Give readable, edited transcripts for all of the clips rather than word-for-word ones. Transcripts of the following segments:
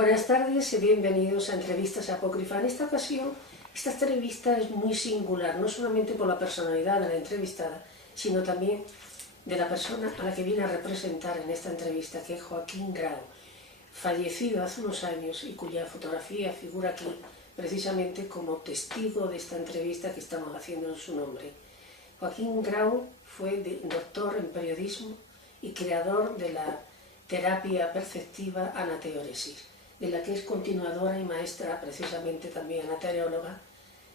Buenas tardes y bienvenidos a Entrevistas Apócrifas. En esta ocasión, esta entrevista es muy singular, no solamente por la personalidad de la entrevistada, sino también de la persona a la que viene a representar en esta entrevista, que es Joaquín Grau, fallecido hace unos años y cuya fotografía figura aquí precisamente como testigo de esta entrevista que estamos haciendo en su nombre. Joaquín Grau fue doctor en periodismo y creador de la terapia perceptiva anateoresis, de la que es continuadora y maestra precisamente también anateóloga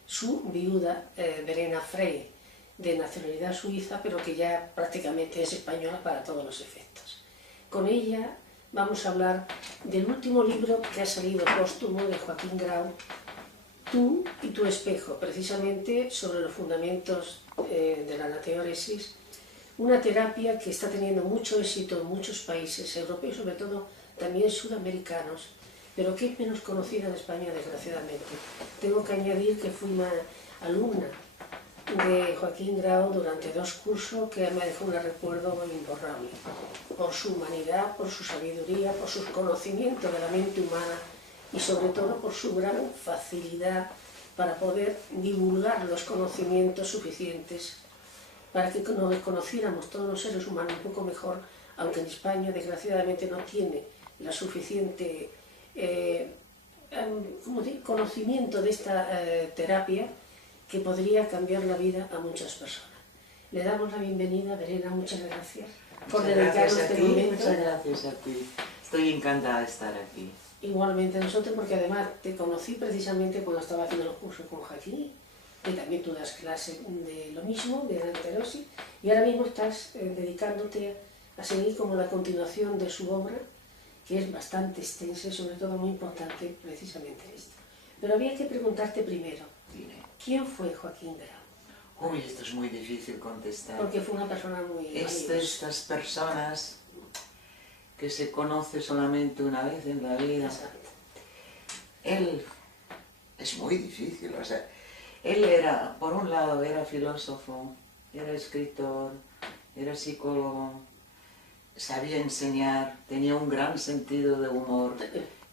su viuda Verena Frey, de nacionalidad suiza, pero que ya prácticamente es española para todos los efectos. Con ella vamos a hablar del último libro que ha salido póstumo de Joaquín Grau, Tú y tu espejo, precisamente sobre los fundamentos de la anateoresis, una terapia que está teniendo mucho éxito en muchos países europeos, sobre todo también sudamericanos, pero que es menos conocida en España, desgraciadamente. Tengo que añadir que fui una alumna de Joaquín Grau durante 2 cursos que me dejó un recuerdo imborrable, por su humanidad, por su sabiduría, por sus conocimientos de la mente humana y sobre todo por su gran facilidad para poder divulgar los conocimientos suficientes para que nos conociéramos todos los seres humanos un poco mejor, aunque en España desgraciadamente no tiene la suficiente conocimiento de esta terapia que podría cambiar la vida a muchas personas. Le damos la bienvenida, Verena, muchas gracias por dedicarnos este momento. Muchas gracias a ti, estoy encantada de estar aquí. Igualmente nosotros, porque además te conocí precisamente cuando estaba haciendo los cursos con Joaquín, que también tú das clases de lo mismo, de anateoresis, y ahora mismo estás dedicándote a seguir como la continuación de su obra, que es bastante extensa y sobre todo muy importante precisamente esto. Pero había que preguntarte primero, ¿quién fue Joaquín Grau? Uy, esto es muy difícil contestar. Porque fue una persona muy... Estas personas que se conoce solamente una vez en la vida. Exacto. Él es muy difícil, o sea, él era, por un lado, era filósofo, era escritor, era psicólogo, sabía enseñar, tenía un gran sentido de humor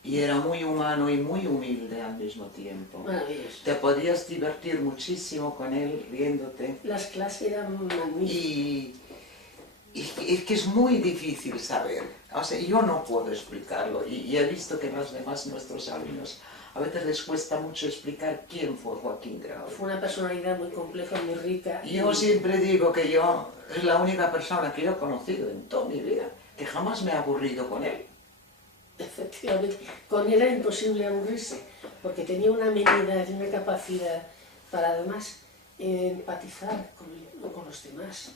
y era muy humano y muy humilde al mismo tiempo. Maravilloso. Te podías divertir muchísimo con él riéndote. Las clases eran magníficas. Y es que es muy difícil saber, o sea, yo no puedo explicarlo y he visto que los demás, nuestros alumnos, a veces les cuesta mucho explicar quién fue Joaquín Grau. Fue una personalidad muy compleja, muy rica. Yo siempre digo que yo es la única persona que yo he conocido en toda mi vida, que jamás me he aburrido con él. Efectivamente, con él era imposible aburrirse, porque tenía una amenidad y una capacidad para además empatizar con los demás,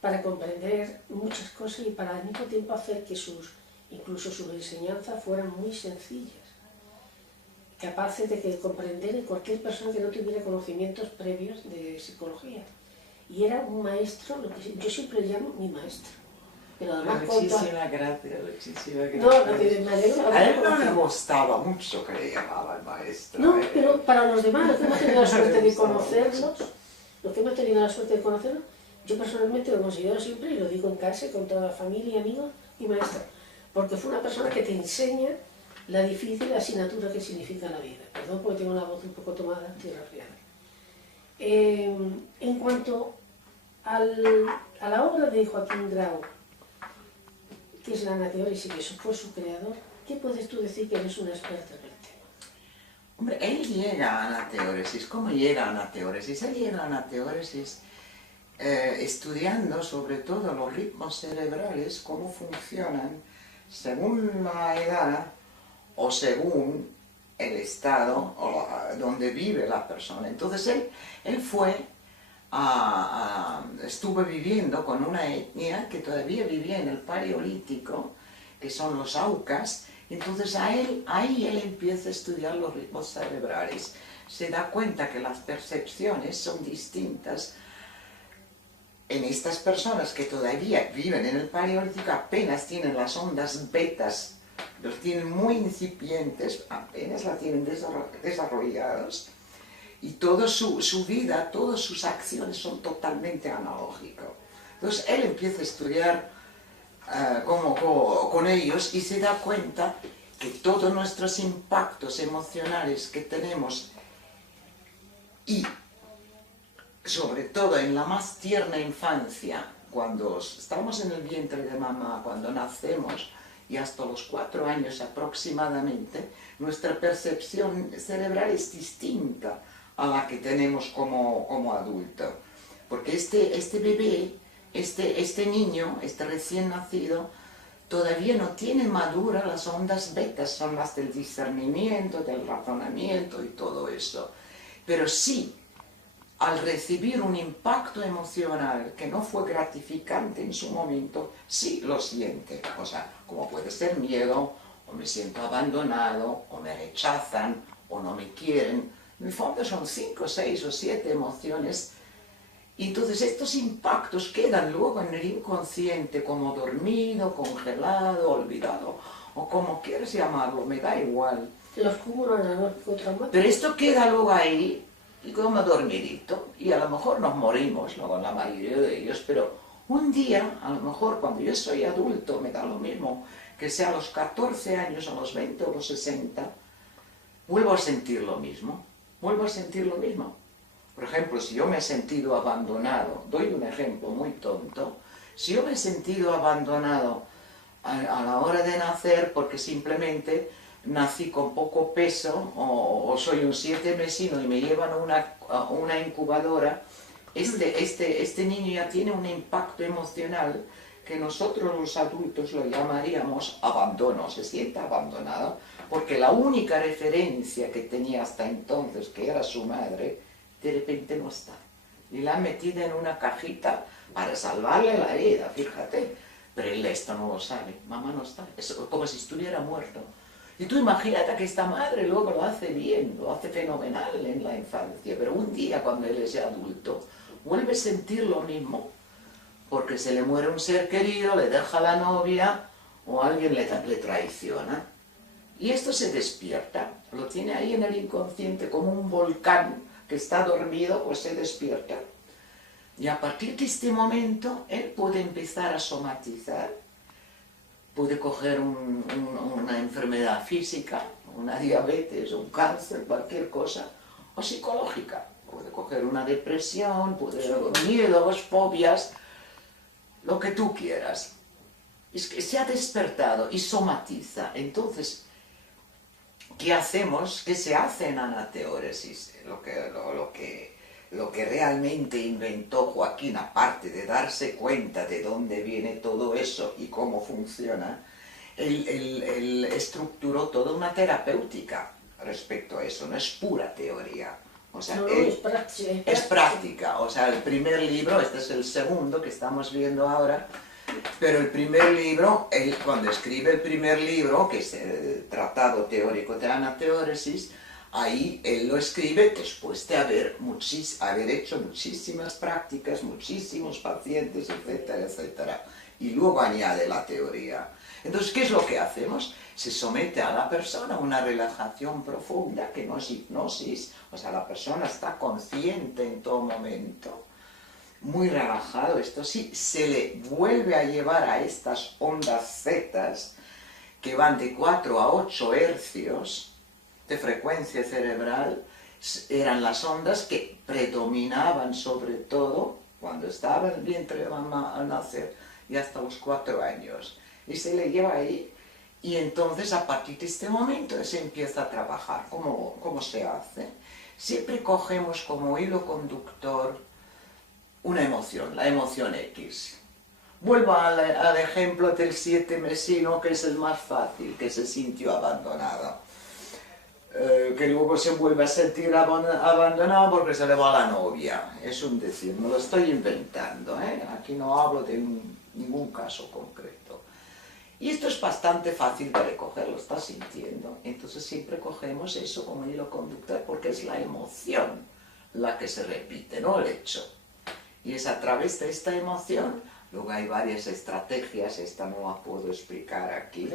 para comprender muchas cosas y para al mismo tiempo hacer que incluso sus enseñanzas fueran muy sencillas, capaces de comprender a cualquier persona que no tuviera conocimientos previos de psicología. Y era un maestro, lo que yo siempre le llamo mi maestro. Pero además Muchísimas gracias, muchísimas gracias. No, lo que me alegro... A él no le gustaba mucho que le llamaban maestro. No, pero para los demás, los que hemos tenido la suerte de conocerlos, yo personalmente lo considero siempre, y lo digo en casa, con toda la familia, amigos y maestro, porque fue una persona que te enseña la difícil asignatura que significa la vida. Perdón porque tengo la voz un poco tomada, estoy resfriada. En cuanto a la obra de Joaquín Grau, que es la anateoresis, que fue su creador, ¿qué puedes tú decir que eres un experto en el tema? Hombre, él llega a anateoresis. ¿Cómo llega a anateoresis? Él llega a anateoresis estudiando sobre todo los ritmos cerebrales, cómo funcionan según la edad o según el estado donde vive la persona. Entonces él estuvo viviendo con una etnia que todavía vivía en el Paleolítico, que son los Aucas. Entonces ahí él empieza a estudiar los ritmos cerebrales. Se da cuenta que las percepciones son distintas en estas personas que todavía viven en el Paleolítico, apenas tienen las ondas betas, los tienen muy incipientes, apenas las tienen desarrollados, y toda su vida, todas sus acciones son totalmente analógicas. Entonces él empieza a estudiar con ellos y se da cuenta que todos nuestros impactos emocionales que tenemos, y sobre todo en la más tierna infancia, cuando estamos en el vientre de mamá, cuando nacemos, y hasta los 4 años aproximadamente, nuestra percepción cerebral es distinta a la que tenemos como adulto. Porque este bebé, este niño, este recién nacido, todavía no tiene madura las ondas betas, son las del discernimiento, del razonamiento y todo eso. Pero sí, al recibir un impacto emocional que no fue gratificante en su momento, sí lo siente. O sea, como puede ser miedo, o me siento abandonado, o me rechazan, o no me quieren. En el fondo son 5, 6 o 7 emociones. Y entonces estos impactos quedan luego en el inconsciente como dormido, congelado, olvidado, o como quieras llamarlo, me da igual. Los cúmulos traumáticos. Pero esto queda luego ahí, y como dormidito, y a lo mejor nos morimos, ¿no?, con la mayoría de ellos, pero un día, a lo mejor cuando yo soy adulto, me da lo mismo, que sea a los 14 años, a los 20 o los 60, vuelvo a sentir lo mismo, Por ejemplo, si yo me he sentido abandonado, doy un ejemplo muy tonto, si yo me he sentido abandonado a la hora de nacer porque simplemente nací con poco peso o soy un 7 mesino y me llevan a una incubadora, este niño ya tiene un impacto emocional que nosotros los adultos lo llamaríamos abandono, se siente abandonado, porque la única referencia que tenía hasta entonces, que era su madre, de repente no está. Y la han metido en una cajita para salvarle la vida, fíjate. Pero él esto no lo sabe, mamá no está, es como si estuviera muerto. Y tú imagínate que esta madre luego lo hace bien, lo hace fenomenal en la infancia, pero un día cuando él es adulto, vuelve a sentir lo mismo, porque se le muere un ser querido, le deja la novia, o alguien le traiciona. Y esto se despierta, lo tiene ahí en el inconsciente como un volcán que está dormido, pues se despierta. Y a partir de este momento, él puede empezar a somatizar, puede coger una enfermedad física, una diabetes, un cáncer, cualquier cosa, o psicológica. Puede coger una depresión, puede tener miedos, fobias, lo que tú quieras. Es que se ha despertado y somatiza. Entonces, ¿qué hacemos? ¿Qué se hace en anateóresis? Lo que realmente inventó Joaquín, aparte de darse cuenta de dónde viene todo eso y cómo funciona, él estructuró toda una terapéutica respecto a eso, no es pura teoría. O sea, no, es práctica. O sea, el primer libro, este es el segundo que estamos viendo ahora, pero el primer libro, cuando escribe el primer libro, que es el Tratado Teórico de Anateóresis, ahí él lo escribe después de haber hecho muchísimas prácticas, muchísimos pacientes, etcétera, etcétera. Y luego añade la teoría. Entonces, ¿qué es lo que hacemos? Se somete a la persona a una relajación profunda, que no es hipnosis, o sea, la persona está consciente en todo momento, muy relajado, esto sí, se le vuelve a llevar a estas ondas zetas que van de 4 a 8 hercios de frecuencia cerebral, eran las ondas que predominaban sobre todo cuando estaba en el vientre de mamá al nacer y hasta los 4 años. Y se le lleva ahí, y entonces a partir de este momento se empieza a trabajar. ¿Cómo se hace? Siempre cogemos como hilo conductor una emoción, la emoción X. Vuelvo al ejemplo del 7 mesino, que es el más fácil, que se sintió abandonado. Que luego se vuelve a sentir abandonado porque se le va la novia. Es un decir, me lo estoy inventando, ¿eh? Aquí no hablo de ningún caso concreto. Y esto es bastante fácil de recoger, lo estás sintiendo. Entonces siempre cogemos eso como hilo conductor porque es la emoción la que se repite, no el hecho. Y es a través de esta emoción, luego hay varias estrategias, esta no la puedo explicar aquí.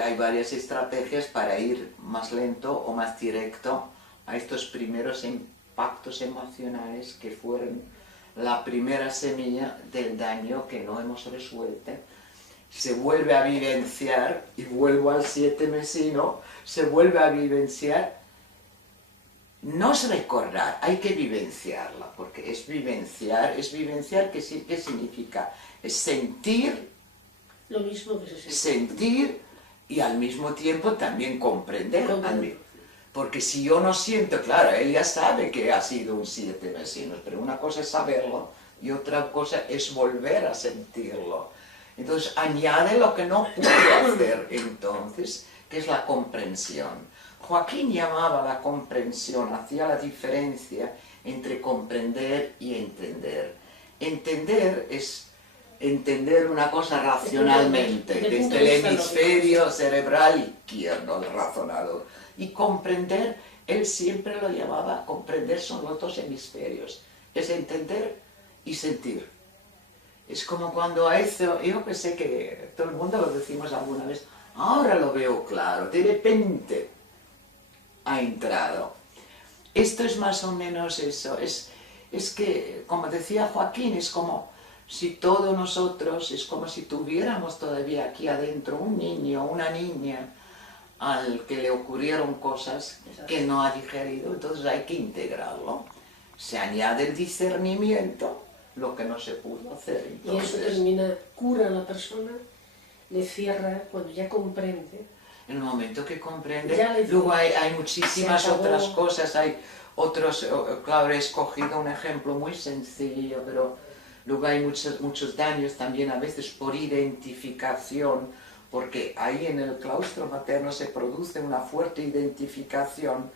Hay varias estrategias para ir más lento o más directo a estos primeros impactos emocionales que fueron la primera semilla del daño que no hemos resuelto se vuelve a vivenciar, y vuelvo al 7 mesino, se vuelve a vivenciar. No es recordar, hay que vivenciarla, porque es vivenciar ¿qué significa? Es sentir, lo mismo que se siente. sentir y al mismo tiempo también comprender. Porque si yo no siento, claro, él ya sabe que ha sido un 7 vecinos, pero una cosa es saberlo y otra cosa es volver a sentirlo. Entonces añade lo que no pude hacer entonces, que es la comprensión. Joaquín llamaba la comprensión, hacía la diferencia entre comprender y entender. Entender es entender una cosa racionalmente, desde el hemisferio cerebral izquierdo, el razonador. Y comprender, él siempre lo llamaba, comprender son los dos hemisferios, es entender y sentir. Es como cuando a eso, yo que sé que todo el mundo lo decimos alguna vez, ahora lo veo claro, de repente ha entrado. Esto es más o menos eso, es que, como decía Joaquín, es como si todos nosotros, es como si tuviéramos todavía aquí adentro un niño, una niña, al que le ocurrieron cosas que no ha digerido, entonces hay que integrarlo. Se añade el discernimiento, lo que no se pudo hacer. Entonces, y eso termina, cura a la persona, le cierra, cuando ya comprende. En el momento que comprende, luego hay muchísimas otras cosas, hay otros, claro, he escogido un ejemplo muy sencillo, pero luego hay muchos daños también a veces por identificación, porque ahí en el claustro materno se produce una fuerte identificación